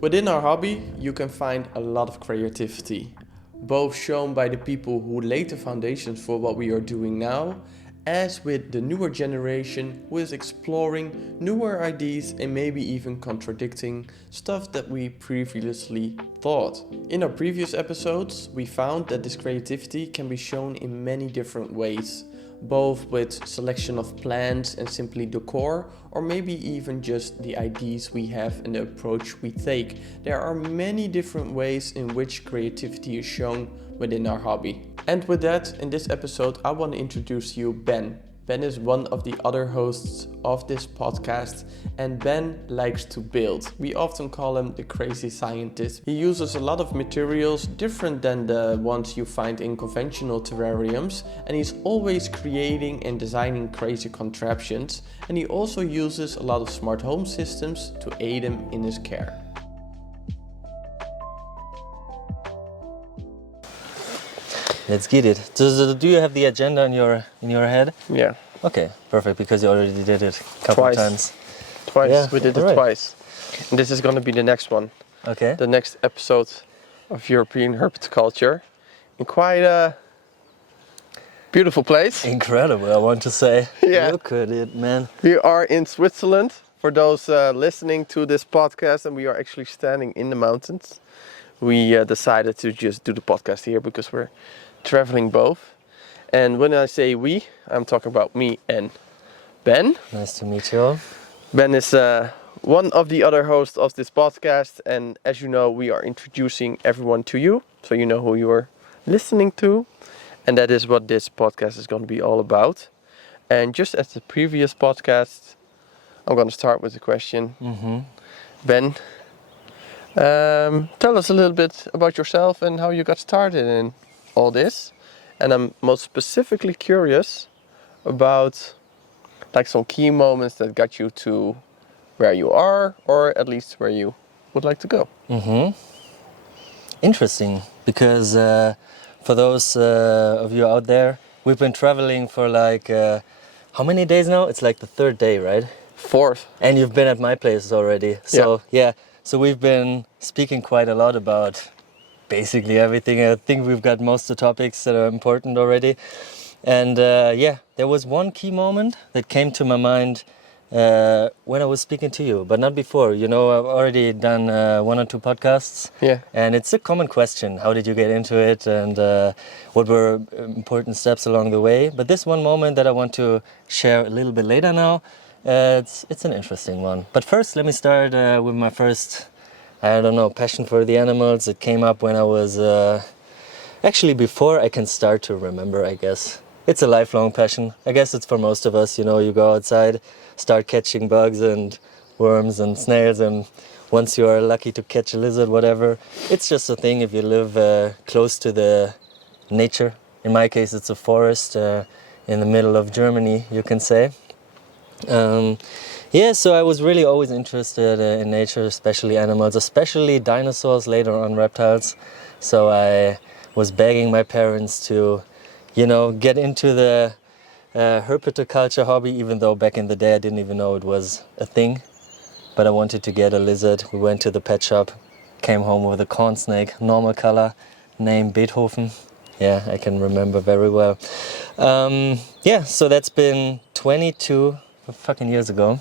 Within our hobby, you can find a lot of creativity, both shown by the people who laid the foundations for what we are doing now, as with the newer generation who is exploring newer ideas and maybe even contradicting stuff that we previously thought. In our previous episodes, we found that this creativity can be shown in many different ways, both with selection of plants and simply decor, or maybe even just the ideas we have and the approach we take. There are many different ways in which creativity is shown within our hobby. And with that, in this episode, I want to introduce you Ben. Ben is one of the other hosts of this podcast, and Ben likes to build. We often call him the crazy scientist. He uses a lot of materials different than the ones you find in conventional terrariums, and he's always creating and designing crazy contraptions, and he also uses a lot of smart home systems to aid him in his care. Let's get it. So do you have the agenda in your head? Yeah. Okay, perfect, because you already did it a couple times. Twice. Yeah, we did it twice. And this is going to be the next one. Okay. The next episode of European Herpetoculture in quite a beautiful place. Incredible, I want to say. Yeah. Look at it, man. We are in Switzerland for those listening to this podcast, and we are actually standing in the mountains. We decided to just do the podcast here because we're traveling both. And when I say we, I'm talking about me and Ben. Nice to meet you all. Ben is one of the other hosts of this podcast, and as you know, we are introducing everyone to you, so you know who you are listening to, and that is what this podcast is going to be all about. And just as the previous podcast, I'm going to start with the question. Ben, tell us a little bit about yourself and how you got started in all this. And I'm most specifically curious about like some key moments that got you to where you are, or at least where you would like to go. Interesting, because for those of you out there, we've been traveling for like, how many days now? It's like the third day, right? Fourth. And you've been at my place already. So yeah. So we've been speaking quite a lot about basically everything. I think we've got most of the topics that are important already. And there was one key moment that came to my mind when I was speaking to you, but not before. You know, I've already done 1 or 2 podcasts. Yeah. And it's a common question. How did you get into it? And what were important steps along the way? But this one moment that I want to share a little bit later now, it's an interesting one. But first, let me start with my first, passion for the animals. It came up when I was, actually before I can start to remember, I guess. It's a lifelong passion. I guess it's for most of us, you know, you go outside, start catching bugs and worms and snails, and once you are lucky to catch a lizard, whatever, it's just a thing if you live close to the nature. In my case, it's a forest in the middle of Germany, you can say. So I was really always interested in nature, especially animals, especially dinosaurs, later on reptiles. So I was begging my parents to, you know, get into the herpetoculture hobby, even though back in the day I didn't even know it was a thing. But I wanted to get a lizard. We went to the pet shop, came home with a corn snake, normal color, named Beethoven. Yeah, I can remember very well. So that's been 22 fucking years ago,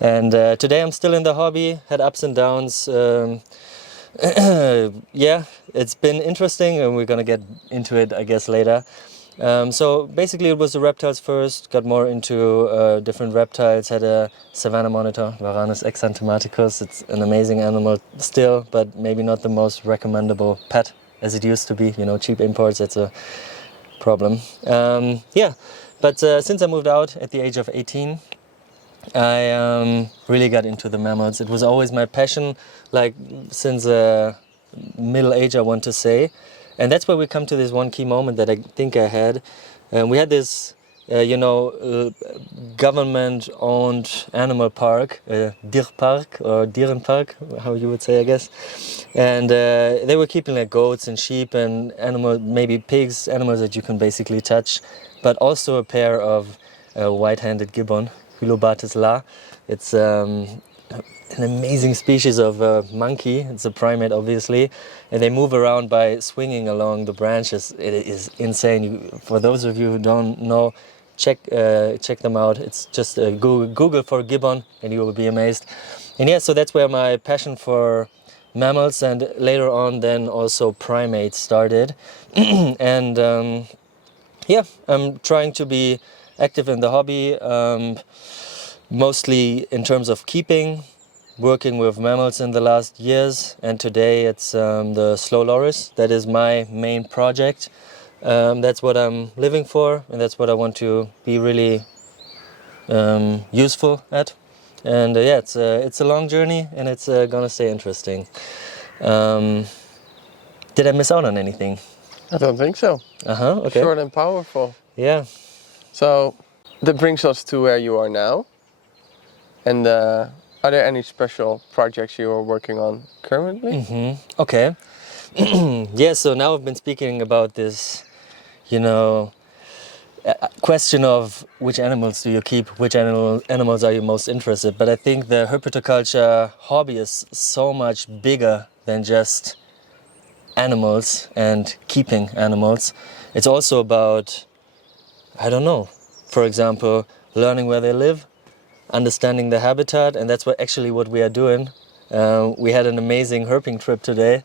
and today I'm still in the hobby. Had ups and downs. It's been interesting, and we're gonna get into it, I guess, later. So basically it was the reptiles first, got more into different reptiles, had a savanna monitor, Varanus exanthematicus. It's an amazing animal still, but maybe not the most recommendable pet as it used to be. You know, cheap imports, it's a problem. But since I moved out at the age of 18, I really got into the mammals. It was always my passion, like since middle age, I want to say. And that's where we come to this one key moment that I think I had. We had this, government-owned animal park, Dierpark or Dierenpark, how you would say, I guess. And they were keeping like goats and sheep and animals, maybe pigs, animals that you can basically touch, but also a pair of white-handed gibbon, Hylobates la. It's an amazing species of monkey. It's a primate, obviously, and they move around by swinging along the branches. It is insane. For those of you who don't know, check them out. It's just Google for gibbon, and you will be amazed. And yeah, so that's where my passion for mammals and later on then also primates started. And yeah, I'm trying to be active in the hobby, mostly in terms of keeping, working with mammals in the last years, and today it's the slow loris. That is my main project. That's what I'm living for, and that's what I want to be really useful at. And yeah, it's a long journey, and it's gonna stay interesting. Did I miss out on anything? I don't think so. Okay. Short and powerful. Yeah. So that brings us to where you are now. And are there any special projects you are working on currently? Okay. Yeah, so now I've been speaking about this, question of which animals do you keep, which animals are you most interested. But I think the herpetoculture hobby is so much bigger than just animals and keeping animals. It's also about, I don't know, for example, learning where they live, understanding the habitat, and that's what we are doing. We had an amazing herping trip today.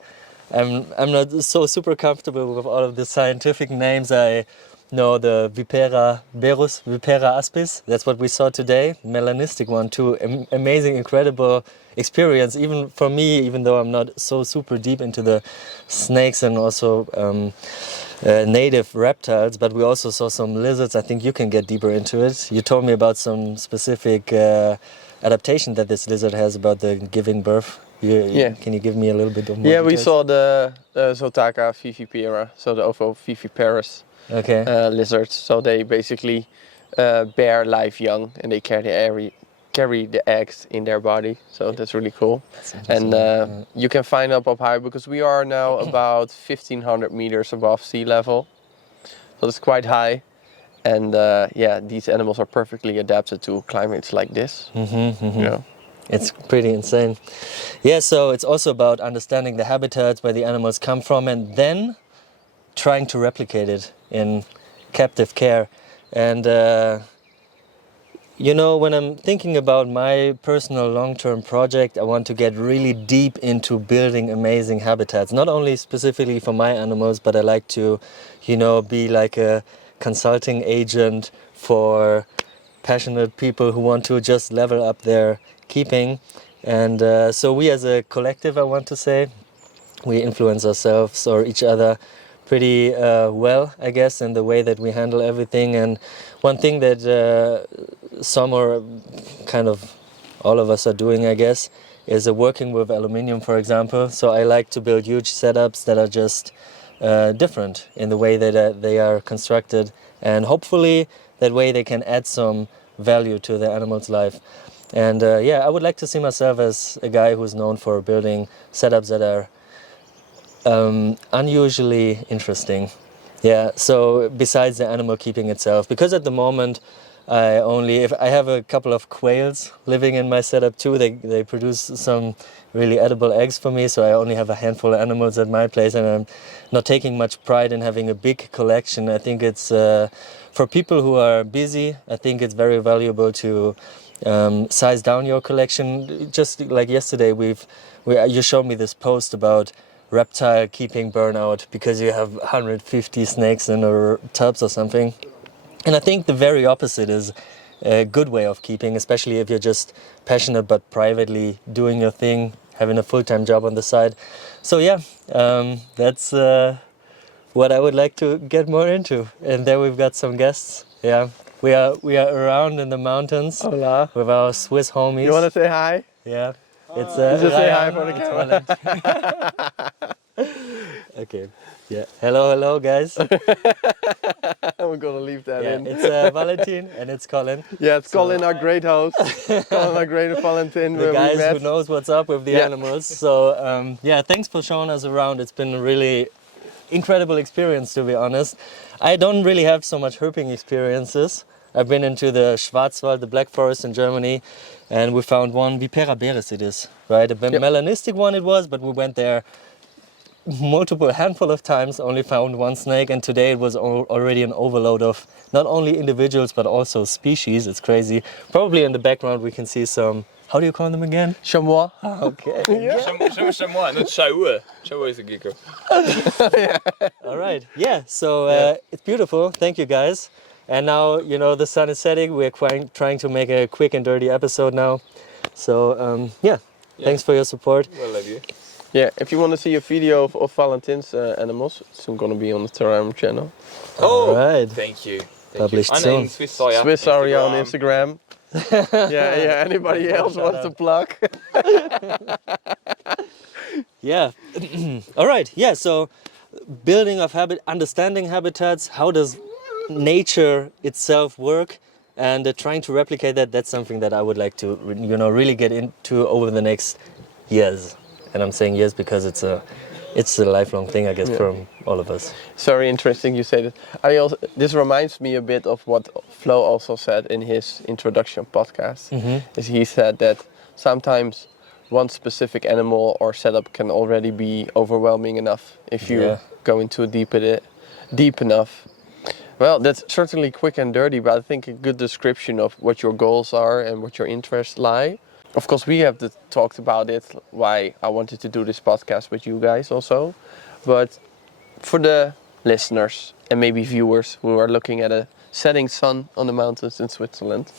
I'm not so super comfortable with all of the scientific names. I know the Vipera berus, Vipera aspis. That's what we saw today. Melanistic one too. Amazing, incredible experience, even for me, even though I'm not so super deep into the snakes and also native reptiles, but we also saw some lizards. I think you can get deeper into it. You told me about some specific adaptation that this lizard has about the giving birth. Can you give me a little bit more Yeah, we details? saw the Zotaka vivipera, so the ovoviviparous lizards. So they basically bear live young, and they carry the eggs in their body. So that's really cool. And you can find up high because we are now about 1,500 meters above sea level. So it's quite high. And yeah, these animals are perfectly adapted to climates like this. You know? It's pretty insane. Yeah, so it's also about understanding the habitats where the animals come from and then trying to replicate it in captive care. And when I'm thinking about my personal long-term project, I want to get really deep into building amazing habitats, not only specifically for my animals, but I like to, be like a consulting agent for passionate people who want to just level up their keeping. And so we as a collective, I want to say, we influence ourselves or each other pretty well, I guess, in the way that we handle everything. And one thing that some or kind of all of us are doing, I guess, is working with aluminium, for example. So I like to build huge setups that are just different in the way that they are constructed, and hopefully that way they can add some value to the animal's life. And yeah, I would like to see myself as a guy who's known for building setups that are unusually interesting. Yeah, so besides the animal keeping itself, because at the moment if I have a couple of quails living in my setup too, they produce some really edible eggs for me, so I only have a handful of animals at my place, and I'm not taking much pride in having a big collection. I think it's for people who are busy, I think it's very valuable to size down your collection. Just like yesterday, you showed me this post about reptile keeping burnout because you have 150 snakes in a tubs or something. And I think the very opposite is a good way of keeping, especially if you're just passionate but privately doing your thing, having a full-time job on the side. So yeah, that's what I would like to get more into. And there we've got some guests. Yeah, we are around in the mountains. Hola. With our Swiss homies. You want to say hi? Yeah. It's just say hi for the camera. Okay. Yeah. Hello, guys. We're gonna leave that in. It's Valentin and it's Colin. Yeah, it's Colin, our great host. Colin, our great Valentin. The guys who knows what's up with the animals. So yeah, thanks for showing us around. It's been a really incredible experience, to be honest. I don't really have so much herping experiences. I've been into the Schwarzwald, the Black Forest in Germany, and we found one Vipera berus it is, right? A melanistic one it was, but we went there multiple handful of times, only found one snake, and today it was already an overload of not only individuals but also species. It's crazy. Probably in the background we can see some, how do you call them again? Chamois. Okay. Chamois, not chamois. Chamois is a gecko. All right. Yeah. So it's beautiful. Thank you guys. And now the sun is setting. We're trying to make a quick and dirty episode now. So thanks for your support. Well, love you. Yeah, if you want to see a video of Valentin's animals, it's going to be on the Terrarium channel. Oh, right. Thank you. Published And soon. in Swiss Soja. Swiss Aria on Instagram. yeah. Anybody else wants to plug? Yeah. All right. Yeah. So building of understanding habitats, how does nature itself work, and trying to replicate that's something that I would like to really get into over the next years. And I'm saying years because it's a lifelong thing, I guess, from all of us. It's very interesting you say that. This reminds me a bit of what Flo also said in his introduction podcast. Is he said that sometimes one specific animal or setup can already be overwhelming enough if you go into deep enough. Well, that's certainly quick and dirty, but I think a good description of what your goals are and what your interests lie. Of course, we have talked about it, why I wanted to do this podcast with you guys also. But for the listeners and maybe viewers who are looking at a setting sun on the mountains in Switzerland,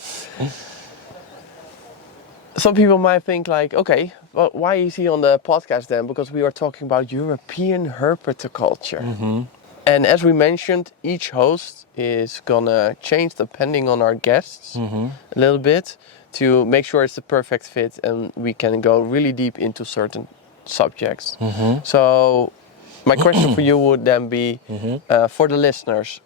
some people might think like, okay, well, why is he on the podcast then? Because we are talking about European Herpetoculture. And as we mentioned, each host is gonna change depending on our guests a little bit, to make sure it's the perfect fit and we can go really deep into certain subjects. So my question for you would then be, for the listeners,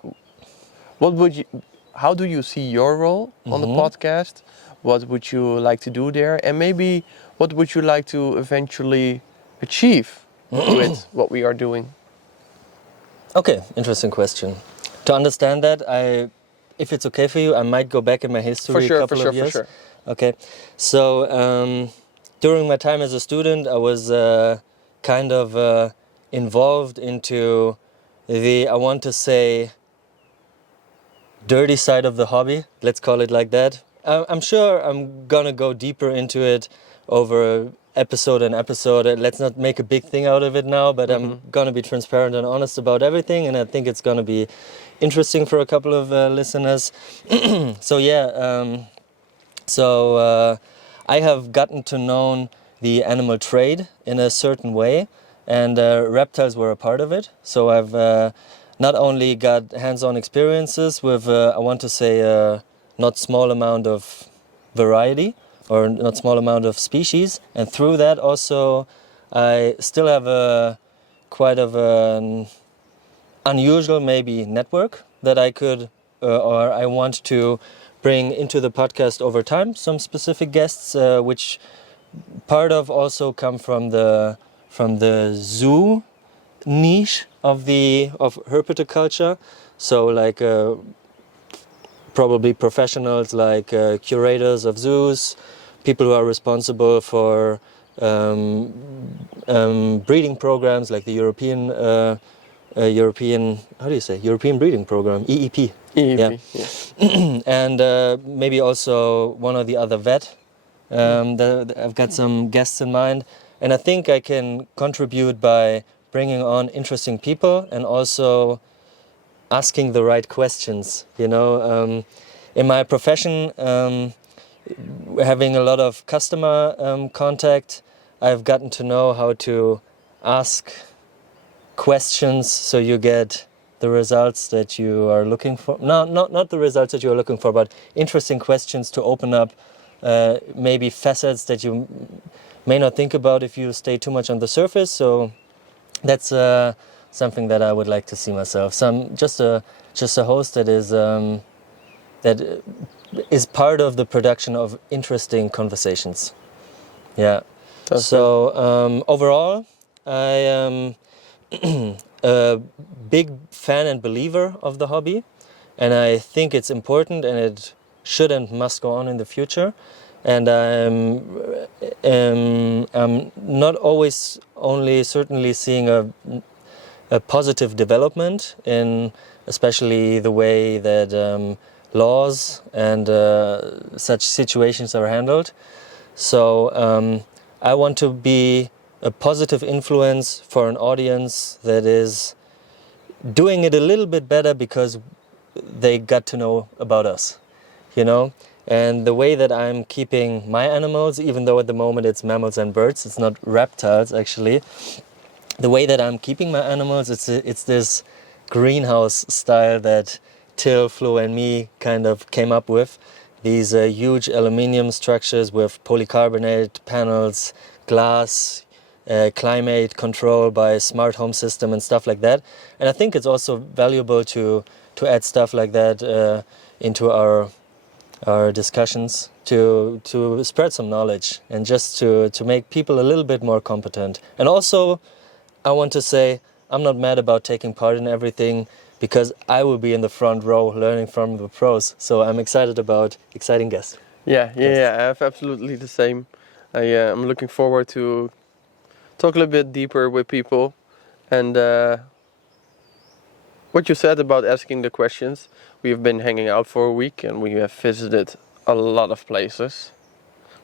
how do you see your role on the podcast? What would you like to do there? And maybe what would you like to eventually achieve with what we are doing? Okay, interesting question. To understand that, if it's okay for you, I might go back in my history a couple of years. For sure. Okay, so during my time as a student, I was kind of involved into I want to say, dirty side of the hobby. Let's call it like that. I'm sure I'm gonna go deeper into it over episode and episode. Let's not make a big thing out of it now, but I'm gonna be transparent and honest about everything, and I think it's gonna be interesting for a couple of listeners. So I have gotten to know the animal trade in a certain way, and reptiles were a part of it. So I've not only got hands-on experiences with, I want to say, not small amount of variety or not small amount of species, and through that also I still have quite of an unusual maybe network that I could or I want to bring into the podcast over time. Some specific guests, which part of also come from the zoo niche of herpetoculture. So like probably professionals like curators of zoos, people who are responsible for breeding programs like the European European Breeding Program, EEP. EEP, yeah. And maybe also one or the other vet. I've got some guests in mind, and I think I can contribute by bringing on interesting people and also asking the right questions. In my profession, having a lot of customer contact, I've gotten to know how to ask questions so you get the results that you are looking for. No, not the results that you are looking for, but interesting questions to open up maybe facets that you may not think about if you stay too much on the surface. So that's something that I would like to see myself. Just a host that is part of the production of interesting conversations. Yeah. That's so overall, I am a big fan and believer of the hobby, and I think it's important and it should and must go on in the future. and I'm not always only certainly seeing a positive development in especially the way that laws and such situations are handled. So I want to be a positive influence for an audience that is doing it a little bit better because they got to know about us, you know? And the way that I'm keeping my animals, even though at the moment it's mammals and birds, it's not reptiles actually, the way that I'm keeping my animals, it's this greenhouse style that Till, Flo and me kind of came up with. These huge aluminium structures with polycarbonate panels, glass, climate control by smart home system and stuff like that. And I think it's also valuable to add stuff like that into our discussions to spread some knowledge and just to make people a little bit more competent. And also, I want to say I'm not mad about taking part in everything because I will be in the front row learning from the pros. So I'm excited about exciting guests. Yeah, I have absolutely the same. I'm looking forward to talk a little bit deeper with people. And what you said about asking the questions, we have been hanging out for a week and we have visited a lot of places.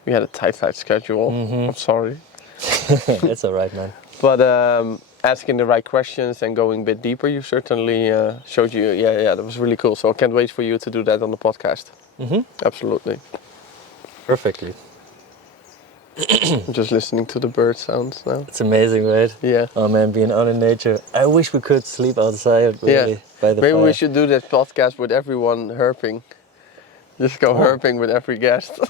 We had a tight schedule. I'm sorry. That's all right, man. But asking the right questions and going a bit deeper, you certainly showed you. Yeah, that was really cool. So I can't wait for you to do that on the podcast. Absolutely. Perfectly. I'm just listening to the bird sounds now. It's amazing, right? Yeah. Oh man, being out in nature. I wish we could sleep outside really by the Maybe fire. we should do that podcast with everyone herping. Just go herping with every guest.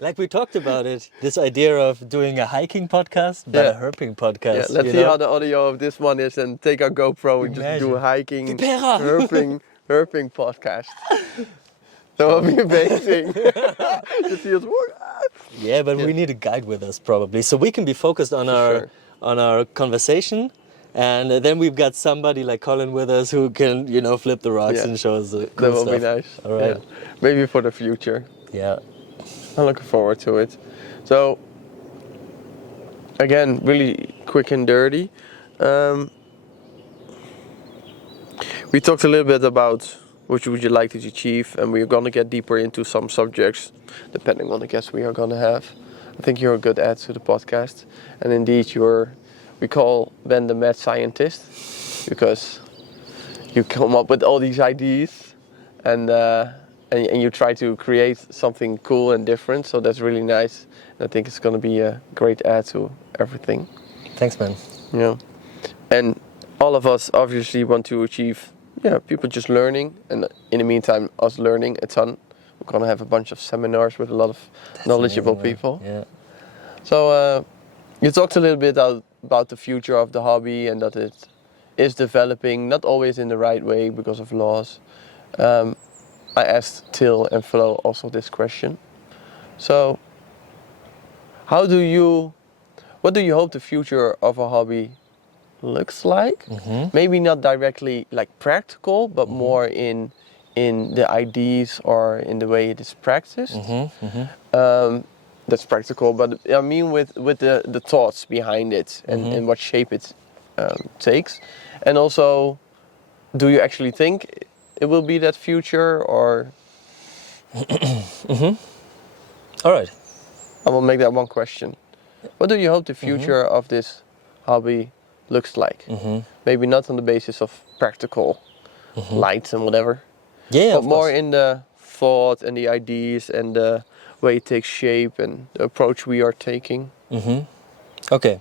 Like we talked about it, this idea of doing a hiking podcast, but a herping podcast. Let's see how the audio of this one is and take our GoPro and just do a hiking, herping podcast. That would be amazing. Just see us walk. Yeah, but we need a guide with us probably, so we can be focused on our conversation, and then we've got somebody like Colin with us who can, flip the rocks and show us the cool That would stuff. be nice. All right. Yeah. Maybe for the future. Yeah. I'm looking forward to it. So, again, really quick and dirty. We talked a little bit about what would you like to achieve, and we're going to get deeper into some subjects depending on the guests we are going to have. I think you're a good add to the podcast, and indeed we call Ben the mad scientist because you come up with all these ideas and you try to create something cool and different, so that's really nice. And I think it's going to be a great add to everything. Thanks, man. Yeah, and all of us obviously want to achieve people just learning, and in the meantime us learning a ton. We're gonna have a bunch of seminars with a lot of knowledgeable people. Yeah. So you talked a little bit about the future of the hobby and that it is developing, not always in the right way because of laws. I asked Till and Flo also this question. So what do you hope the future of a hobby looks like? Maybe not directly like practical, but more in the ideas or in the way it is practiced. That's practical, but I mean with the thoughts behind it and what shape it takes. And also, do you actually think it will be that future or? All right. I will make that one question. What do you hope the future of this hobby looks like? Maybe not on the basis of practical lights and whatever. Yeah, but more in the thought and the ideas and the way it takes shape and the approach we are taking. Okay.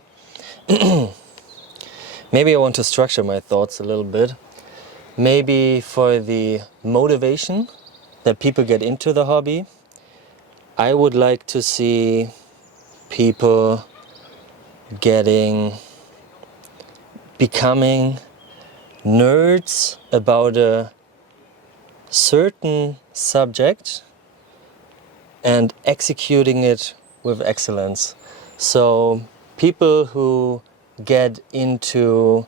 Maybe I want to structure my thoughts a little bit. Maybe for the motivation that people get into the hobby, I would like to see people becoming nerds about a certain subject and executing it with excellence. So people who get into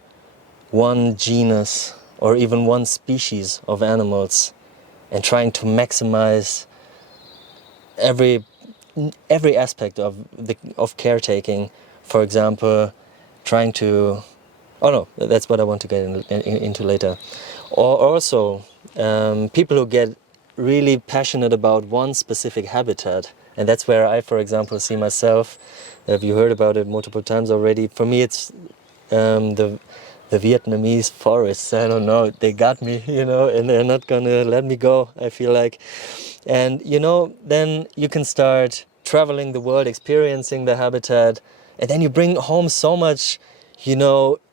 one genus or even one species of animals and trying to maximize every every aspect of caretaking. For example, trying to, oh no, that's what I want to get into later. Or also people who get really passionate about one specific habitat, and that's where I, for example, see myself. Have you heard about it multiple times already? For me, it's the Vietnamese forests. I don't know, they got me, and they're not gonna let me go, I feel like. And then you can start traveling the world, experiencing the habitat, and then you bring home so much,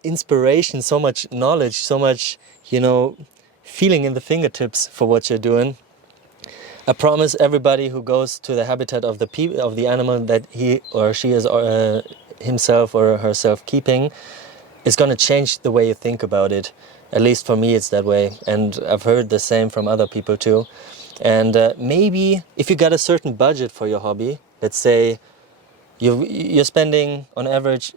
inspiration, so much knowledge, so much, feeling in the fingertips for what you're doing. I promise everybody who goes to the habitat of the animal that he or she is himself or herself keeping, is going to change the way you think about it. At least for me, it's that way, and I've heard the same from other people too. And maybe if you got a certain budget for your hobby, let's say you're spending on average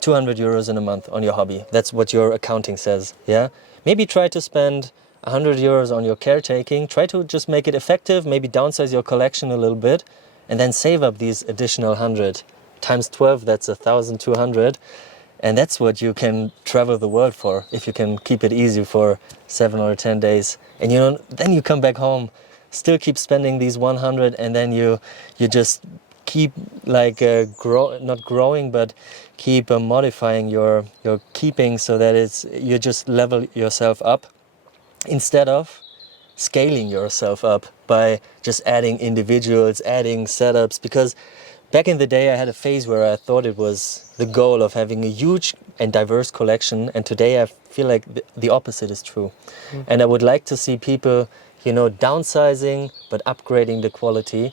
200 euros in a month on your hobby. That's what your accounting says. Yeah. Maybe try to spend 100 euros on your caretaking. Try to just make it effective. Maybe downsize your collection a little bit, and then save up these additional 100 times 12. That's 1,200. And that's what you can travel the world for, if you can keep it easy for 7 or 10 days. And then you come back home, still keep spending these 100, and then you just keep like not growing, but keep modifying your keeping so that you just level yourself up instead of scaling yourself up by just adding individuals, adding setups. Because back in the day, I had a phase where I thought it was the goal of having a huge and diverse collection, and today I feel like the opposite is true. And I would like to see people, downsizing but upgrading the quality.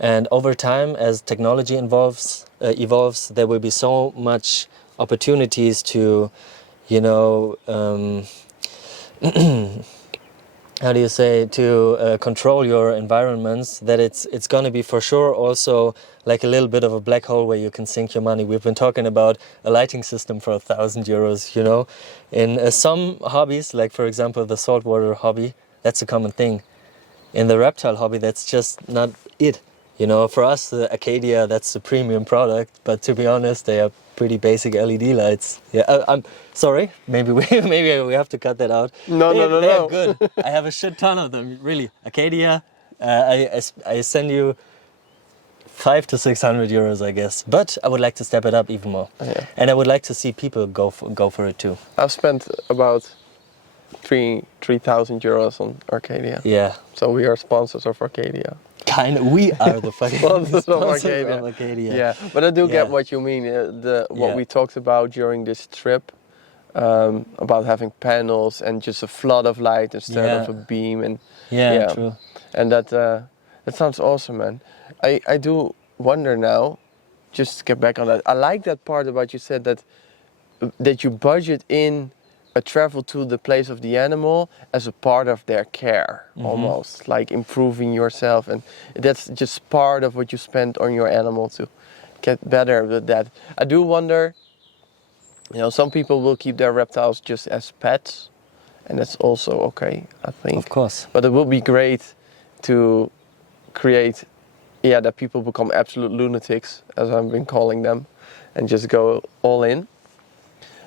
And over time, as technology evolves, there will be so much opportunities to, how do you say, to control your environments, that it's going to be for sure also like a little bit of a black hole where you can sink your money. We've been talking about a lighting system for 1,000 euros, In some hobbies, like for example the saltwater hobby, that's a common thing. In the reptile hobby, that's just not it. For us, the Acadia, that's the premium product, but to be honest, they are pretty basic LED lights. Yeah, I'm sorry. Maybe we have to cut that out. No. They're good. I have a shit ton of them, really. Acadia, I send you 500 to 600 euros, I guess. But I would like to step it up even more. Yeah. And I would like to see people go for it too. I've spent about 3,000 euros on Arcadia. Yeah. So we are sponsors of Arcadia. We are the fucking sponsors of Arcadia. Yeah, but I do get what you mean. What we talked about during this trip, about having panels and just a flood of light instead of a beam, and true. And that sounds awesome, man. I do wonder now, just to get back on that. I like that part about you said that you budget in a travel to the place of the animal as a part of their care, almost like improving yourself, and that's just part of what you spend on your animal to get better with that. I do wonder, some people will keep their reptiles just as pets, and that's also okay, I think. Of course. But it would be great to create, that people become absolute lunatics, as I've been calling them, and just go all in.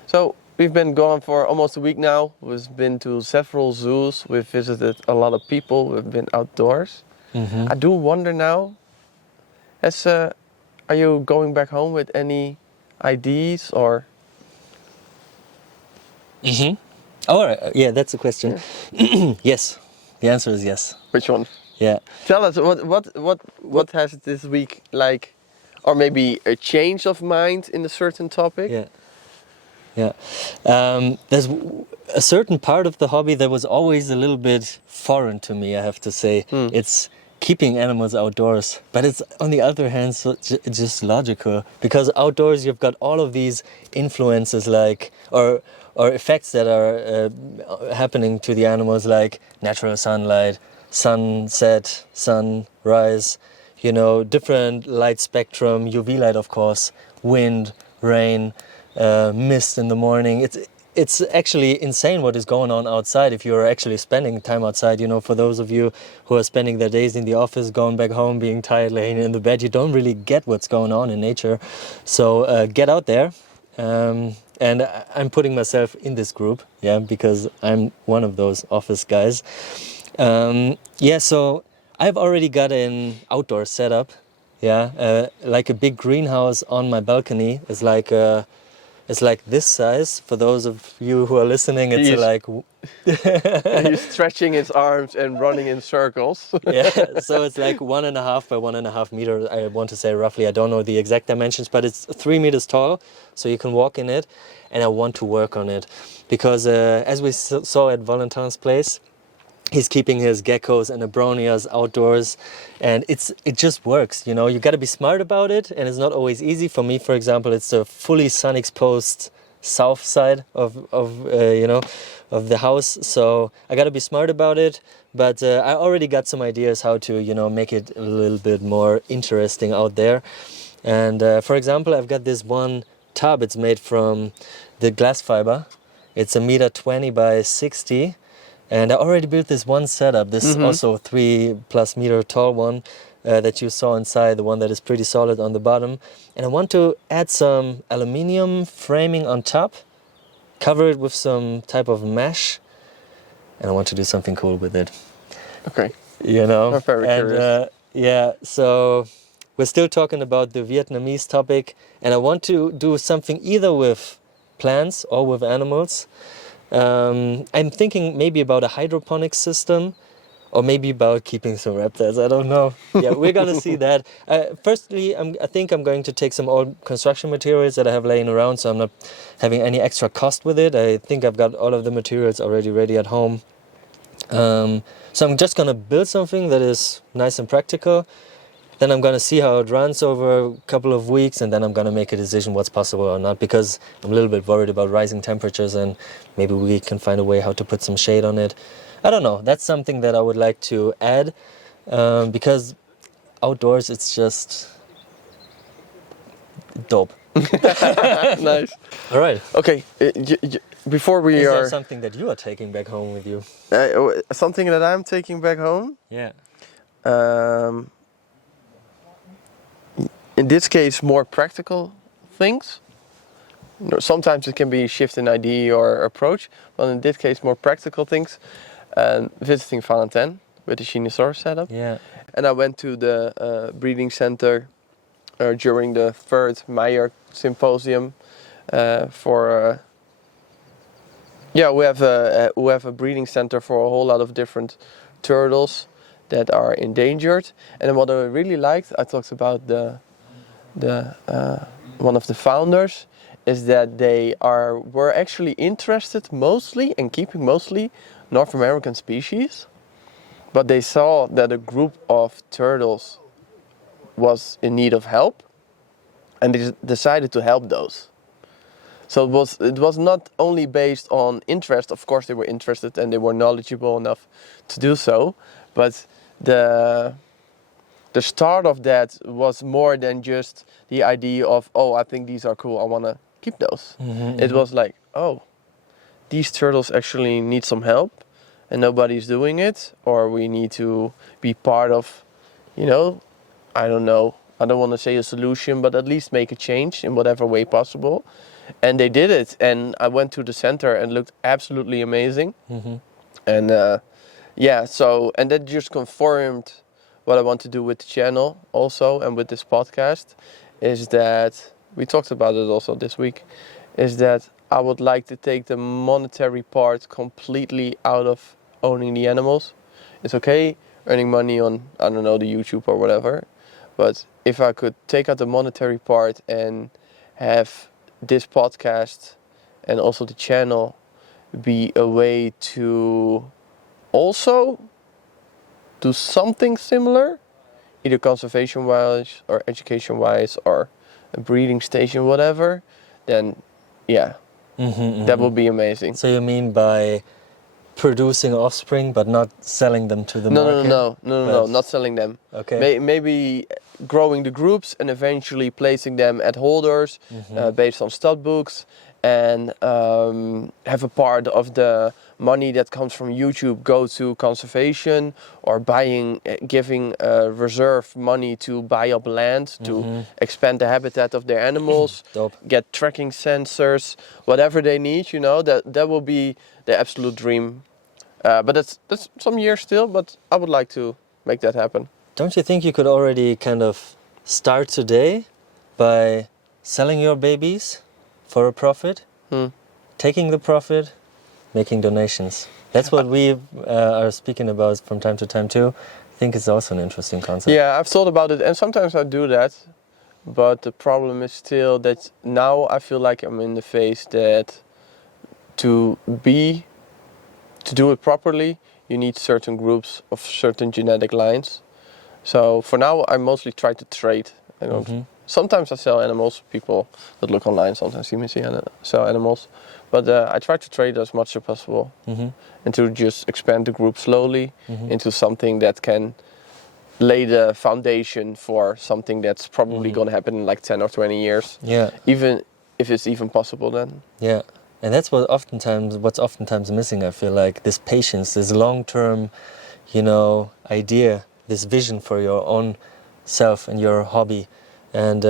So we've been gone for almost a week now. We've been to several zoos. We've visited a lot of people. We've been outdoors. I do wonder now, are you going back home with any ideas or? Oh, yeah, that's a question. Yeah. Yes, the answer is yes. Which one? Yeah. Tell us what has this week like, or maybe a change of mind in a certain topic. Yeah. There's a certain part of the hobby that was always a little bit foreign to me, I have to say. It's keeping animals outdoors. But it's, on the other hand, it's just logical. Because outdoors you've got all of these influences or effects that are happening to the animals, like natural sunlight, sunset, sunrise, different light spectrum, UV light of course, wind, rain, mist in the morning. it's actually insane what is going on outside if you're actually spending time outside. You know, for those of you who are spending their days in the office, going back home, being tired, laying in the bed, you don't really get what's going on in nature. So get out there. And I'm putting myself in this group, yeah, because I'm one of those office guys. Yeah, so I've already got an outdoor setup, yeah, like a big greenhouse on my balcony. It's like this size. For those of you who are listening, it's Yes. like He's stretching his arms and running in circles. yeah, so it's like 1.5 by 1.5 meters. I want to say roughly. I don't know the exact dimensions, but it's 3 meters tall, so you can walk in it. And I want to work on it because, as we saw at Valentin's place, he's keeping his geckos and abronias outdoors, and it just works. You know, you got to be smart about it, and it's not always easy. For me, for example, it's the fully sun exposed south side of the house, so I got to be smart about it. But I already got some ideas how to make it a little bit more interesting out there. And for example, I've got this one tub. It's made from the glass fiber. It's 1.20 meters by 60. And I already built this one setup, this also 3+ meter tall one that you saw inside, the one that is pretty solid on the bottom. And I want to add some aluminium framing on top, cover it with some type of mesh, and I want to do something cool with it. Okay. You know? I'm very curious. Yeah, so we're still talking about the Vietnamese topic, and I want to do something either with plants or with animals. I'm thinking maybe about a hydroponic system, or maybe about keeping some reptiles. I don't know. Yeah, we're gonna see that. Firstly, I think I'm going to take some old construction materials that I have laying around, so I'm not having any extra cost with it. I think I've got all of the materials already ready at home. So I'm just gonna build something that is nice and practical. Then I'm gonna see how it runs over a couple of weeks, and then I'm gonna make a decision what's possible or not, because I'm a little bit worried about rising temperatures, and maybe we can find a way how to put some shade on it. I don't know. That's something that I would like to add, because outdoors it's just dope. Nice. All right. Okay, before we Is are there something that you are taking back home with you? something that I'm taking back home. Yeah. In this case, more practical things. Sometimes it can be a shift in idea or approach, but in this case, more practical things. Visiting Valentin with the Shinosaurus setup. Yeah. And I went to the breeding center during the 3rd Meyer Symposium we have a breeding center for a whole lot of different turtles that are endangered. And what I really liked, I talked about one of the founders, is that they were actually interested mostly in keeping mostly North American species, but they saw that a group of turtles was in need of help, and they decided to help those. So it was not only based on interest. Of course, they were interested and they were knowledgeable enough to do so, but the start of that was more than just the idea of, oh, I think these are cool, I want to keep those. It was like, oh, these turtles actually need some help and nobody's doing it, or we need to be part of, I don't know, I don't want to say a solution, but at least make a change in whatever way possible. And they did it, and I went to the center and it looked absolutely amazing. And and that just confirmed what I want to do with the channel also, and with this podcast, is that we talked about it also this week, is that I would like to take the monetary part completely out of owning the animals. It's okay earning money on, I don't know, the YouTube or whatever, but if I could take out the monetary part and have this podcast and also the channel be a way to also do something similar, either conservation wise or education wise or a breeding station, whatever, then that would be amazing. So you mean by producing offspring but not selling them to the market? No, not selling them. Okay. Maybe growing the groups and eventually placing them at holders based on stud books, and have a part of the money that comes from YouTube go to conservation, or giving reserve money to buy up land to expand the habitat of their animals, Dope. get tracking sensors, whatever they need, you know, that will be the absolute dream. But that's some years still, but I would like to make that happen. Don't you think you could already kind of start today by selling your babies for a profit, taking the profit, making donations? That's what we are speaking about from time to time too. I think it's also an interesting concept. Yeah, I've thought about it, and sometimes I do that. But the problem is still that now I feel like I'm in the phase that to do it properly, you need certain groups of certain genetic lines. So for now, I mostly try to trade. I don't. Sometimes I sell animals. People that look online sometimes see me sell animals, but I try to trade as much as possible, and to just expand the group slowly into something that can lay the foundation for something that's probably going to happen in like 10 or 20 years. Yeah. Even if it's even possible then. Yeah. And that's what's oftentimes missing, I feel like, this patience, this long-term, you know, idea, this vision for your own self and your hobby. And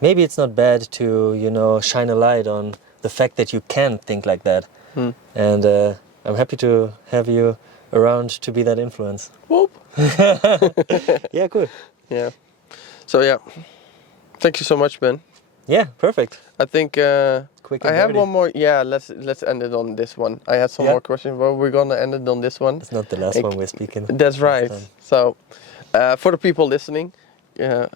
maybe it's not bad to, you know, shine a light on the fact that you can think like that. And I'm happy to have you around to be that influence. Whoop. Yeah, cool. Yeah. So yeah, thank you so much, Ben. Yeah, perfect. I think Quick I and have dirty. one more. Yeah, let's end it on this one. I had some Yeah. more questions, but we're gonna end it on this one. It's not the last one we're speaking. That's right. time. So, for the people listening, a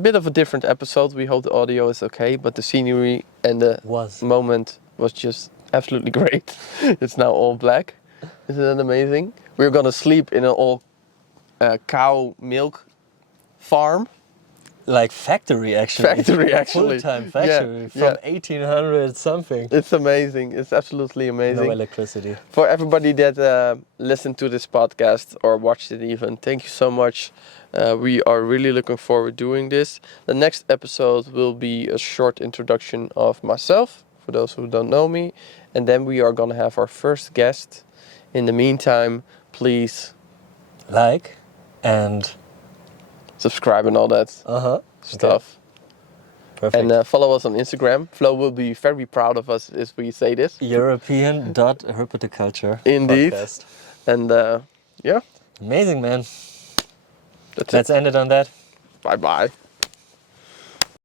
bit of a different episode. We hope the audio is okay, but the scenery and the moment was just absolutely great. It's now all black. Isn't that amazing? We're gonna sleep in an all cow milk farm. Like factory, actually. Factory, actually. Full-time Yeah, factory from 1800 something. It's amazing. It's absolutely amazing. No electricity. For everybody that listened to this podcast or watched it even, thank you so much. We are really looking forward to doing this. The next episode will be a short introduction of myself, for those who don't know me. And then we are going to have our first guest. In the meantime, please Like and subscribe and all that stuff. Perfect. And follow us on Instagram. Flo will be very proud of us if we say this. European.Herpetoculture. Indeed. Podcast. And yeah, Amazing, man. that's Let's it. end it on that. Bye-bye.